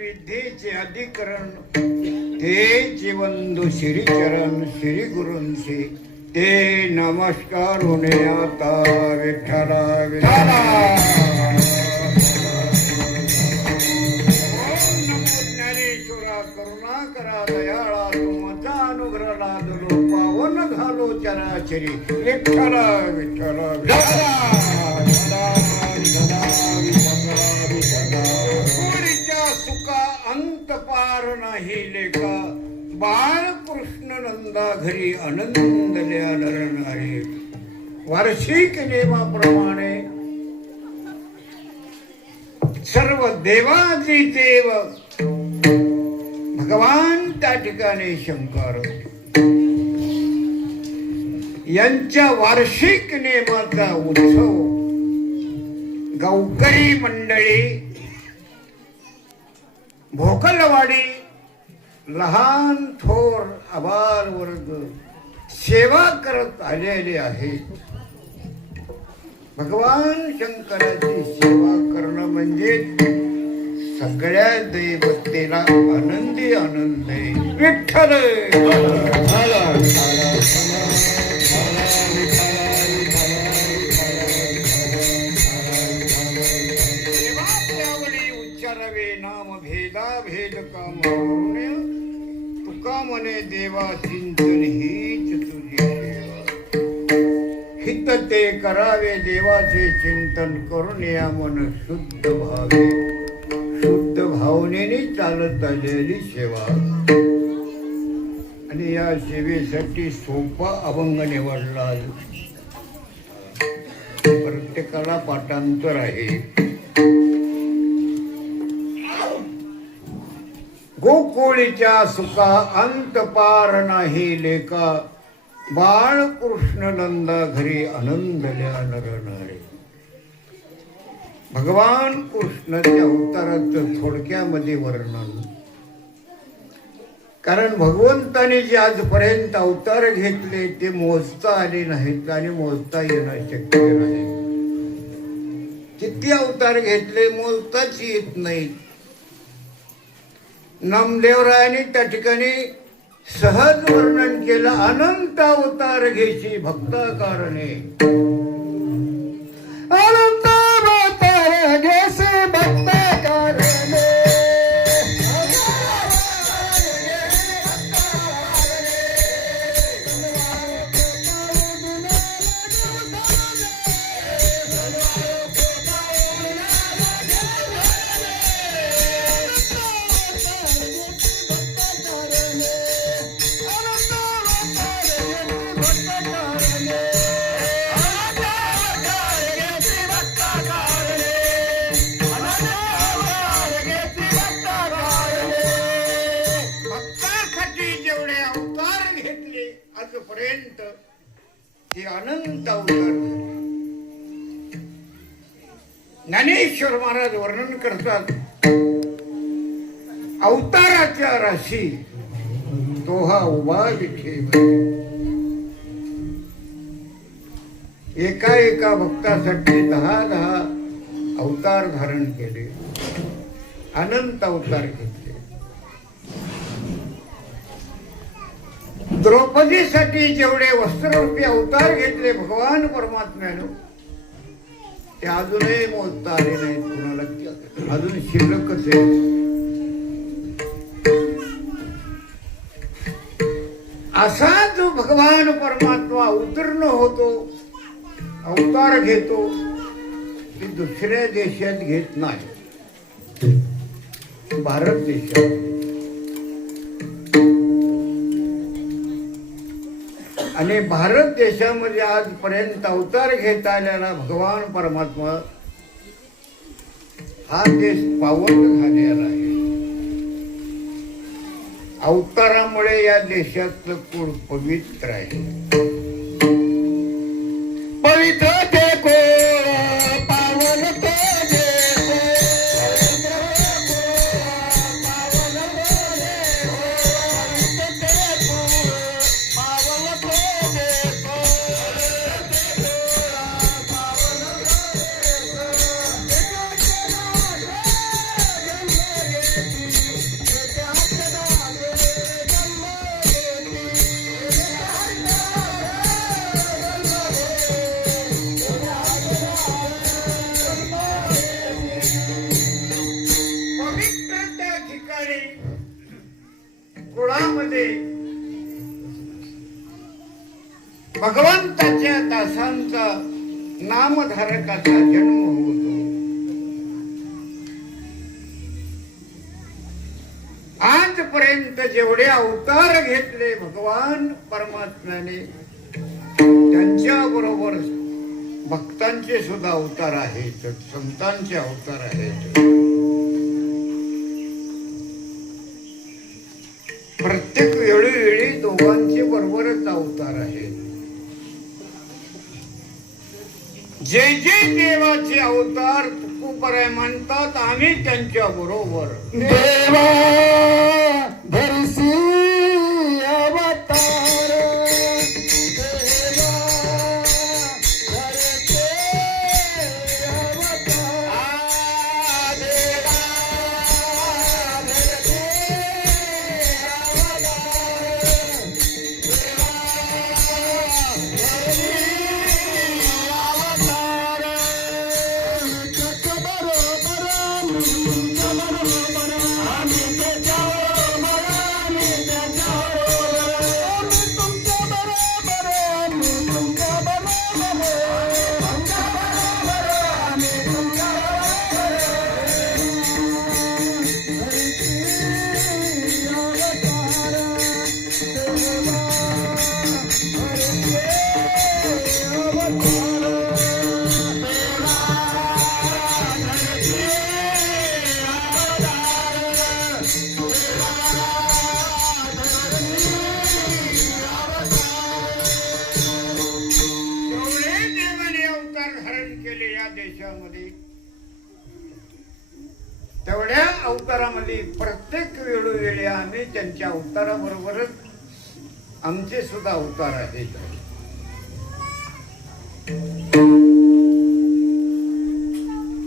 विद्येचे अधिकरण ते जीवंदु श्रीचरण श्री गुरूंशी ते नमस्कार होणे आता विठ्ठला विठ्ठला. ज्ञानेश्वरा करुणा करा दयाळा तुमचा अनुग्रह लादलो पावन झालो चराचरी विठ्ठला विठ्ठला विठ्ठला. अंत पार नाही लेखा बाळकृष्ण नंदा घरी आनंदल्या नरणारे. वार्षिक नियमाप्रमाणे सर्व देवादी देव भगवान त्या ठिकाणी शंकर यांच्या वार्षिक नियमाचा उत्सव गावकरी मंडळी भोकलवाडी लहान थोर आबाल वर्ग सेवा करत आलेले आहेत. भगवान शंकराची सेवा करणं म्हणजे सगळ्या दैवतेला आनंदी आनंद आहे. विठ्ठल नाम भेदा भेद काम तुका मने देवा चिंतन हीच तुझी सेवा. हित ते करावे देवाचे चिंतन करून या मन शुद्ध भावे. शुद्ध भावनेने चालत आलेली सेवा आणि या सेवेसाठी सोपा अभंग निवडला. प्रत्येकाला पाठांतर आहे. गोकुळीच्या सुखा अंत पार नाही लेका बाळकृष्ण नंदा घरी आनंदल्या नरणारे. भगवान कृष्णाच्या अवताराचं थोडक्यामध्ये वर्णन. कारण भगवंताने जे आजपर्यंत अवतार घेतले ते मोजता आले नाहीत आणि मोजता येणं शक्य नाही. किती अवतार घेतले मोजताच येत नाहीत. नामदेवरायांनी त्या ठिकाणी सहज वर्णन केलं. अनंत अवतार घेशी भक्ता कारणे. अनंत अवतार घेशी भक्ता कारणे. आजपर्यंत हे अनंत अवतार. ज्ञानेश्वर महाराज वर्णन करतात. अवताराच्या राशी तो हा उभा विठे. एका एका भक्तासाठी 10 अवतार धारण केले. अनंत अवतार घेतले. द्रौपदीसाठी जेवढे वस्त्ररूपी अवतार घेतले भगवान परमात्म्यानं ते अजूनही मोजता आले नाहीत कुणाला. अजून शिल्लकच आहे. असा जो भगवान परमात्मा अवतीर्ण होतो अवतार घेतो ते दुसऱ्या देशात घेत नाही. भारत देशात आणि भारत देशामध्ये आजपर्यंत अवतार घेत आलेला भगवान परमात्मा हा देश पावन झालेला आहे. अवतारामुळे या देशातलं कुळ पवित्र आहे. पवित्र ते कुळ पावन ते कुळामध्ये भगवंताच्या दासांचा नामधारकाचा जन्म होतो. आजपर्यंत जेवढे अवतार घेतले भगवान परमात्म्याने त्यांच्या बरोबर भक्तांचे सुद्धा अवतार आहेत, संतांचे अवतार आहेत. प्रत्येक वेळोवेळी दोघांचे बरोबरच अवतार आहेत. जे जे देवाचे अवतार तुकोबराय म्हणतात आम्ही त्यांच्या बरोबर. देवा धरसी अवतार देशामध्ये तेवढ्या अवतारामध्ये प्रत्येक वेळोवेळी आम्ही त्यांच्या अवताराबरोबरच आमचे सुद्धा अवतार आहेत.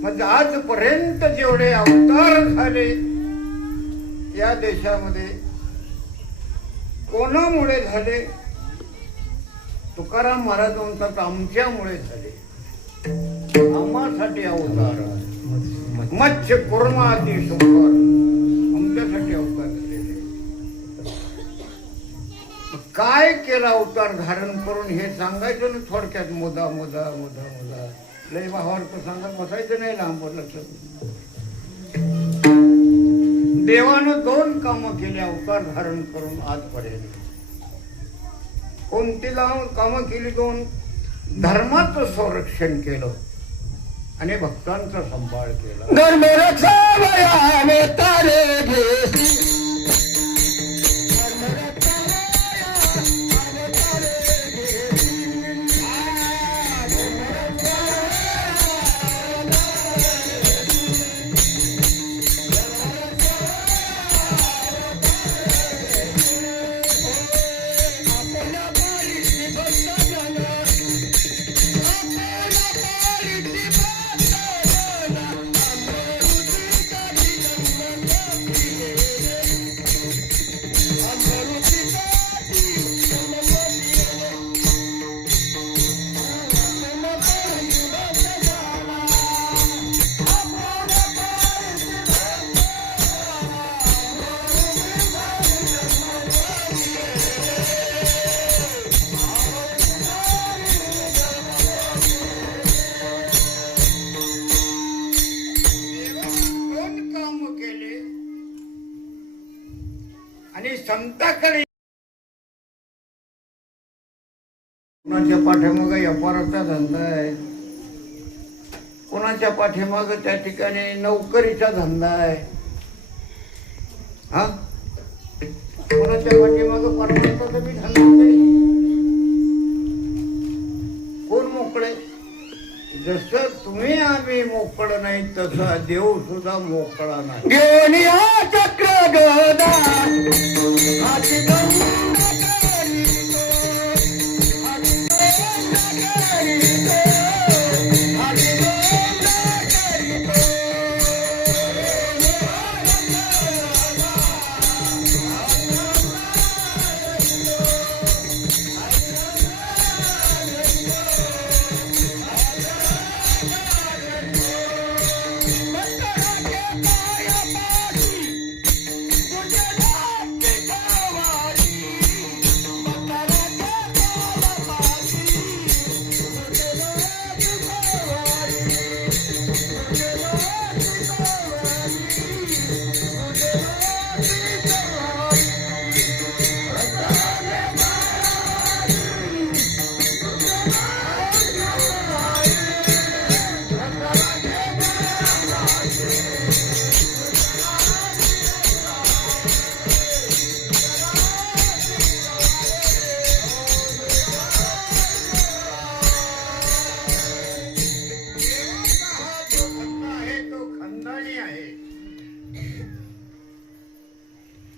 म्हणजे आजपर्यंत जेवढे अवतार झाले या देशामध्ये कोणामुळे झाले? तुकाराम महाराज म्हणतात आमच्यामुळे झाले. आम्हासाठी अवतार मत्स्य कुर्मा आदी शंकर आमच्यासाठी अवतार झालेले. काय केला अवतार धारण करून हे सांगायचं ना थोडक्यात. मुदा मुदा मुदा मुदा लय भावार्थ सांगत बसायचं नाही लांब लक्षात. देवानं 2 कामं केली अवतार धारण करून आजपर्यंत. कोणती कामं केली? 2. धर्माचं संरक्षण केलं आणि भक्तांचा सांभाळ केला. धर्म रक्षावयाने तारे घे आणि संताकडे कोणाच्या पाठीमागं व्यापाराचा धंदा आहे, कोणाच्या पाठीमागं त्या ठिकाणी नोकरीचा धंदा आहे, हा कोणाच्या पाठीमागं परमार्थाचा बी धंदा आहे. कोण मोकळे? जसं तुम्ही आम्ही मोकळं नाही तसा देव सुद्धा मोकळा नाही. चक्र गदा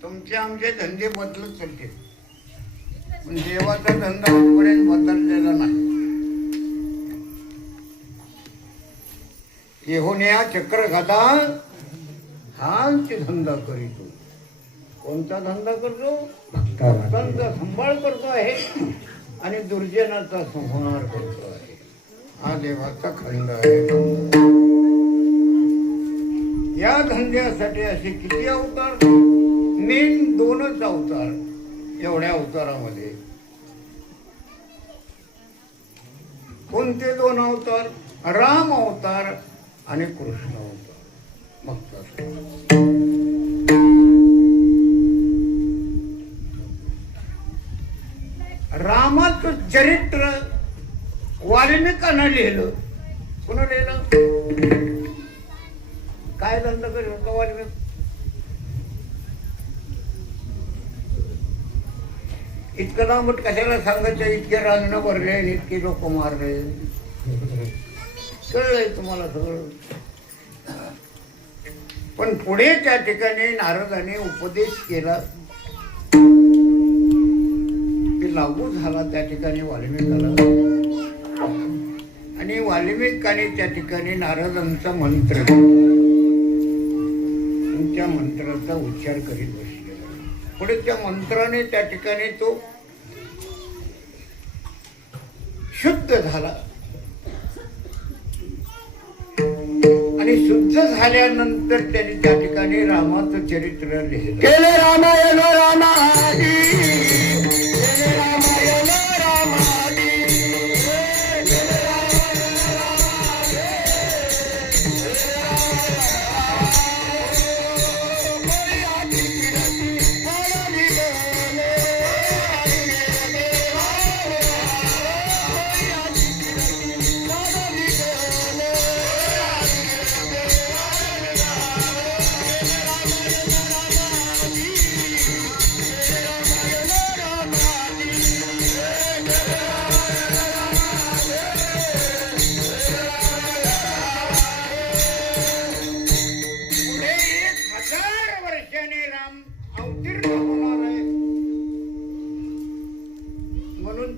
तुमचे आमचे धंदे बदलत चालते, पण देवाचा धंदा आजपर्यंत बदललेला नाही. येहून या चक्र गदा हाच धंदा करीतो. कोणता धंदा करतो? भक्तांचा सांभाळ करतो आहे आणि दुर्जनाचा संहार करतो आहे. हा देवाचा खंड आहे. या धंद्यासाठी असे किती अवतार? मेन दोनच अवतार एवढ्या अवतारामध्ये. कोणते दोन अवतार? राम अवतार आणि कृष्ण अवतार. मग रामाचं चरित्र वाल्मिकांना लिहिलं. कोण लिहिलं? काय धंदा करत होता वाल्मिक? इतकं लांबट कशाला सांगायचं? इतके रांगणं भरले आणि इतके लोक मारले. कळलंय तुम्हाला सगळं. पण पुढे त्या ठिकाणी नारदाने उपदेश केला, ते लागू झाला त्या ठिकाणी वाल्मिकाला. आणि वाल्मिकाने त्या ठिकाणी नारदांचा मंत्र, त्या मंत्राचा उच्चार करीत बसलेला. पुढे त्या मंत्राने त्या ठिकाणी तो शुद्ध झाला आणि शुद्ध झाल्यानंतर त्यांनी त्या ठिकाणी रामाचं चरित्र लिहिलं. केले रामायण रामादी, केले रामायण रामादी,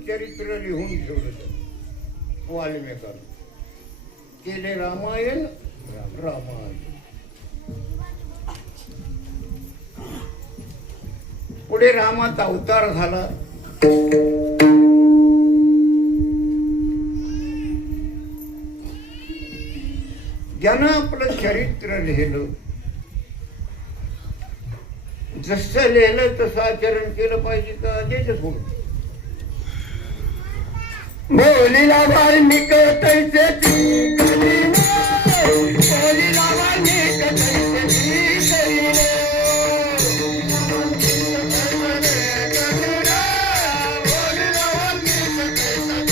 चरित्र लिहून ठेवलं वाल्मिकांनी. केले रामायण रामायण. पुढे रामाचा अवतार झाला. ज्यानं आपलं चरित्र लिहिलं, जसं लिहिलं तसं आचरण केलं पाहिजे का? द्यायचं सोडून. बोलीला वाल्मिक तैसे बोलीला वाल्मिक तैसे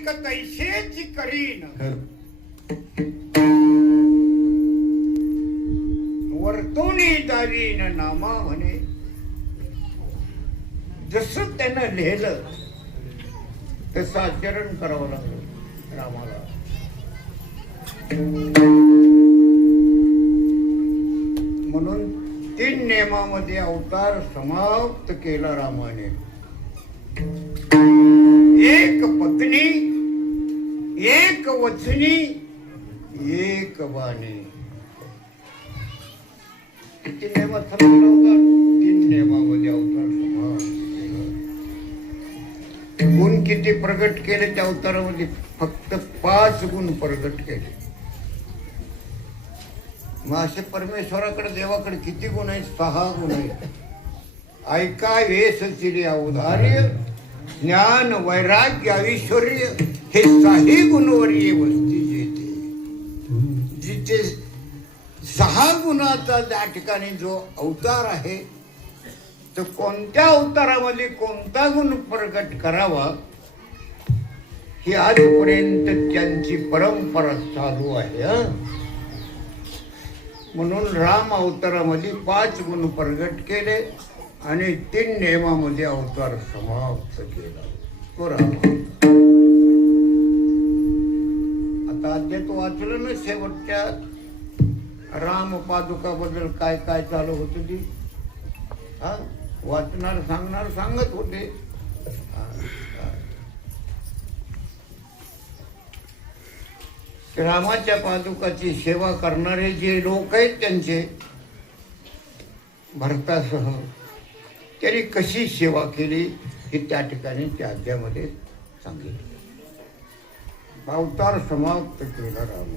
ऐक तैसेची करीन वर्तुनी दारीन नामा म्हणे. जसं त्यानं लिहिलं तसं आचरण करावं लागलं रामाला. म्हणून 3 नियमामध्ये अवतार समाप्त केला रामाने. एक पत्नी, एक वचनी, एक बाणी. किती नियमात ठरवलं होतं? 3 नियमामध्ये अवतार समाप्त केला. गुण किती प्रगट केले त्या अवतारामध्ये? फक्त 5 गुण प्रगट केले. मग असे परमेश्वराकडे देवाकडे किती गुण आहेत? 6 गुण आहेत. ऐका वेस चिरी औदार्य, ज्ञान वैराग्य ऐश्वर्य, हे 6 गुणवर्य वस्ती जेते. जिथे 6 गुणाचा त्या ठिकाणी जो अवतार आहे, तो कोणत्या अवतारामध्ये कोणता गुण प्रगट करावा ही आजपर्यंत त्यांची परंपरा चालू आहे. म्हणून राम अवतारामध्ये 5 गुण प्रगट केले आणि 3 नियमामध्ये अवतार समाप्त केला. तो राम. आता अध्यात वाचलं ना शेवटच्या राम पादुकाबद्दल काय काय चालू होतं ती. वाचणार सांगणार सांगत होते. रामाच्या पादुकाची सेवा करणारे जे लोक आहेत त्यांचे भरतासह त्यांनी कशी सेवा केली हे त्या ठिकाणी त्या अध्यायामध्ये सांगितलं. अवतार समाप्त केला राम.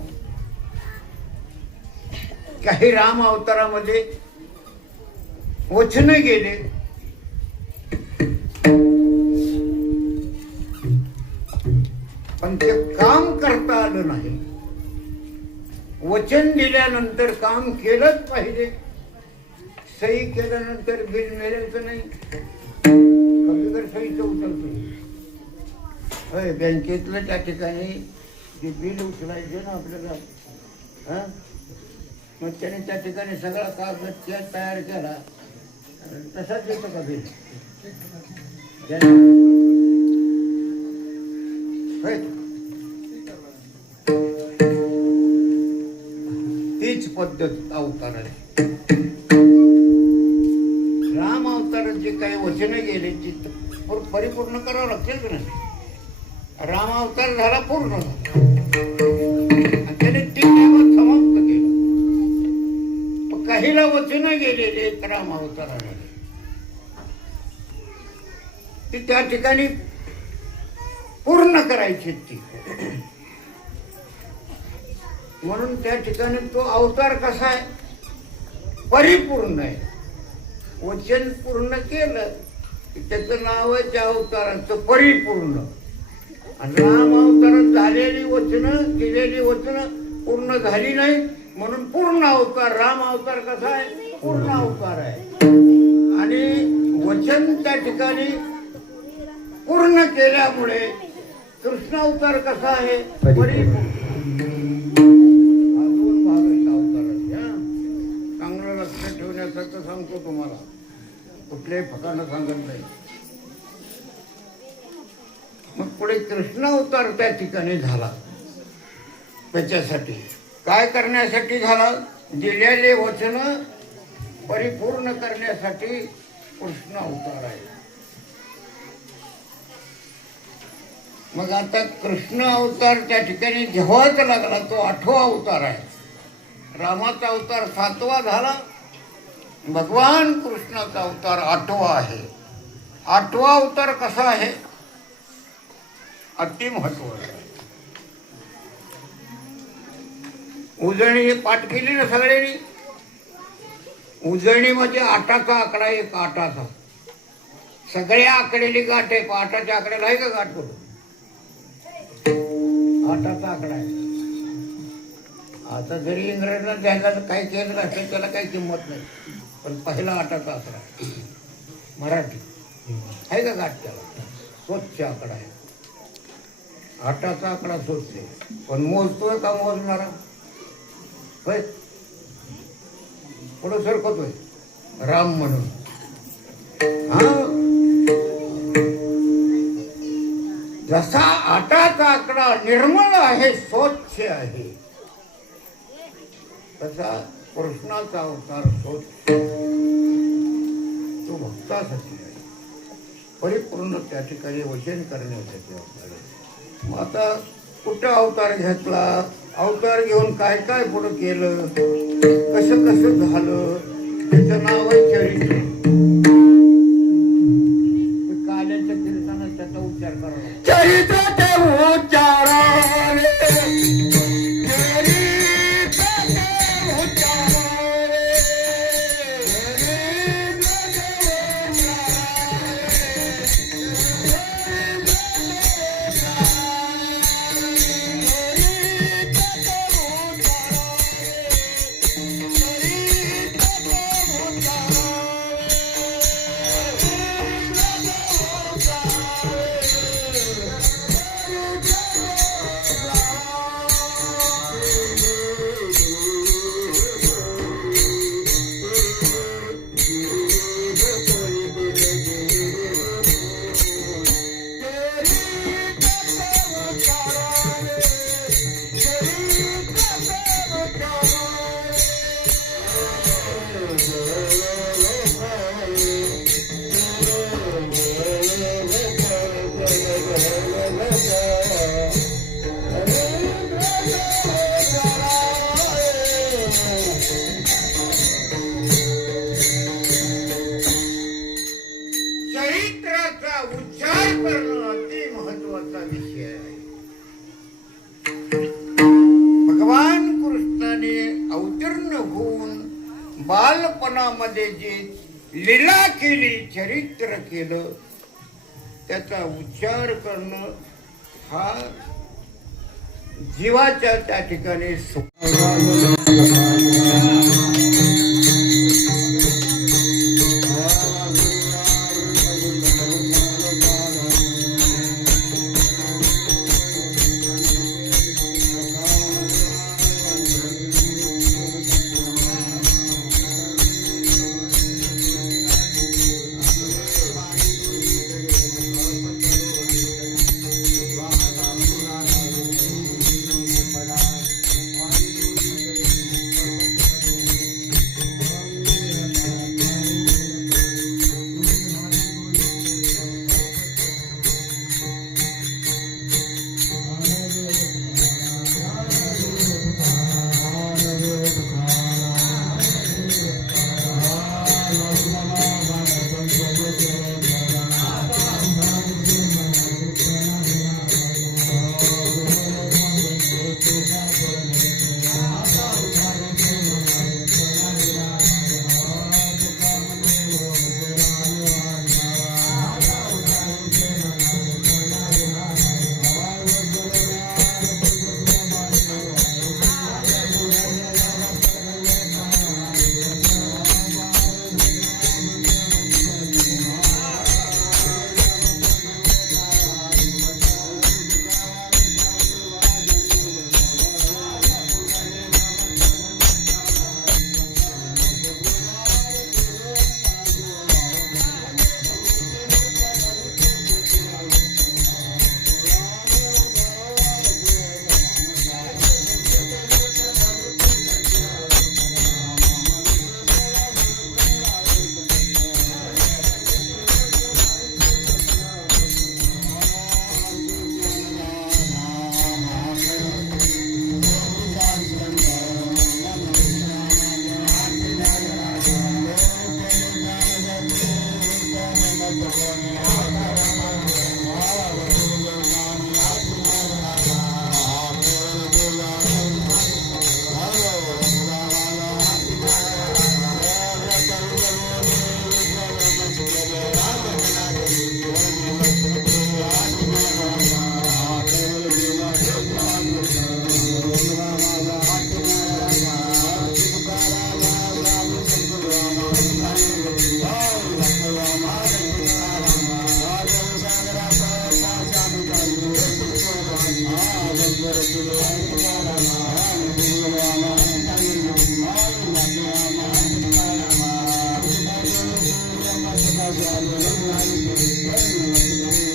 काही राम अवतारामध्ये वचन गेले, पण ते काम करता आलं नाही. वचन दिल्यानंतर काम केलंच पाहिजे. सही केल्यानंतर बिल मिळायचं नाही. कधीतर सहीचं उचलतो. बँकेतलं त्या ठिकाणी जे बिल उचलायचे ना आपल्याला, मग त्याने त्या ठिकाणी सगळा कागद तयार केला, तसाच येतो का बिल? तीच पद्धत अवतार आहे. राम अवतारात जे काही वचन गेले ती परिपूर्ण करावं लागतील की नाही. राम अवतार झाला पूर्ण, त्याने 3 नियमात समाप्त केलं. काहीला वचन गेलेले राम अवताराने ती त्या ठिकाणी पूर्ण करायची ती. म्हणून त्या ठिकाणी तो अवतार कसा आहे? परिपूर्ण आहे. वचन पूर्ण केलं की त्याचं नाव आहे त्या अवताराचं परिपूर्ण. आणि राम अवतारात झालेली वचनं, केलेली वचनं पूर्ण झाली नाही म्हणून पूर्ण अवतार. राम अवतार कसा आहे? पूर्ण अवतार आहे. आणि वचन त्या ठिकाणी पूर्ण केल्यामुळे कृष्ण अवतार कसा आहे? परिपूर्ण. चांगलं लक्ष ठेवण्यासारखं सांगतो तुम्हाला, कुठल्याही फकानं सांगत नाही. मग पुढे कृष्ण अवतार त्या ठिकाणी झाला. त्याच्यासाठी काय करण्यासाठी झाला? दिलेले वचन परिपूर्ण करण्यासाठी कृष्ण अवतार आहे. मग आता कृष्ण अवतार त्या ठिकाणी जेव्हाच लागला तो 8वा अवतार आहे. रामाचा अवतार 7वा झाला, भगवान कृष्णाचा अवतार 8वा आहे. 8वा अवतार कसा आहे? अति महत्वाचा आहे. उजळणी पाठ केली ना सगळ्यांनी. उजळणी म्हणजे 8चा आकडा, एक 8चा. सगळ्या आकडेली गाठ आहे. 8च्या आकड्याला आहे का गाठ? करू 8चा आकडा आहे. आता जरी इंग्रजांना द्यायला काही केलं नसेल त्याला काही किंमत नाही, पण पहिला 8चा आकडा मराठी आहे का गाठ? त्याला स्वच्छ आकडा आहे. आटाचा आकडा शोधते, पण मोजतोय का मोजणारा? होय, पुढं सरकतोय राम म्हणून. हा, जसा आटाचा आकडा निर्मळ आहे, स्वच्छ आहे, तसा कृष्णाचा अवतार स्वच्छ, तो भक्तासाठी आहे, परिपूर्ण त्या ठिकाणी वचन करण्यासाठी अवतार आहे. मग आता कुठं अवतार घेतला, अवतार घेऊन काय काय पुढं केलं, कसं कसं झालं, त्याचं नाव आहे चरित्र. काल्याच्या कीर्तनात त्याचा उच्चार करावा. चरित्र उच्चारावे, चरित्राचा उच्चार करणं अति महत्वाचा विषय आहे. भगवान कृष्णाने अवतीर्ण होऊन बालपणामध्ये जे लीला केली, चरित्र केलं, त्याचा उच्चार करणं हा जीवाच्या त्या ठिकाणी Thank you.